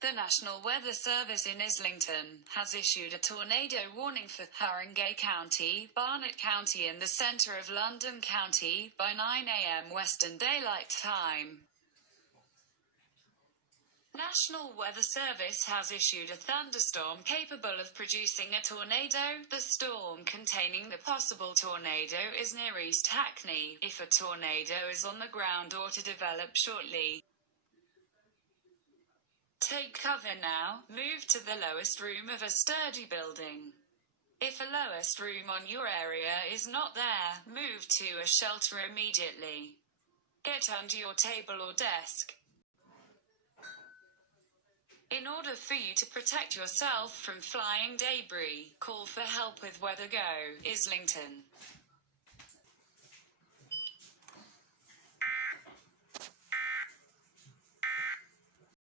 The National Weather Service in Islington has issued a tornado warning for Haringey County, Barnet County and the centre of London County by 9 a.m. Western Daylight Time. National Weather Service has issued a thunderstorm capable of producing a tornado. The storm containing the possible tornado is near East Hackney, if a tornado is on the ground or to develop shortly. Take cover now, move to the lowest room of a sturdy building. If a lowest room on your area is not there, move to a shelter immediately. Get under your table or desk. In order for you to protect yourself from flying debris, call for help with WeatherGo, Islington.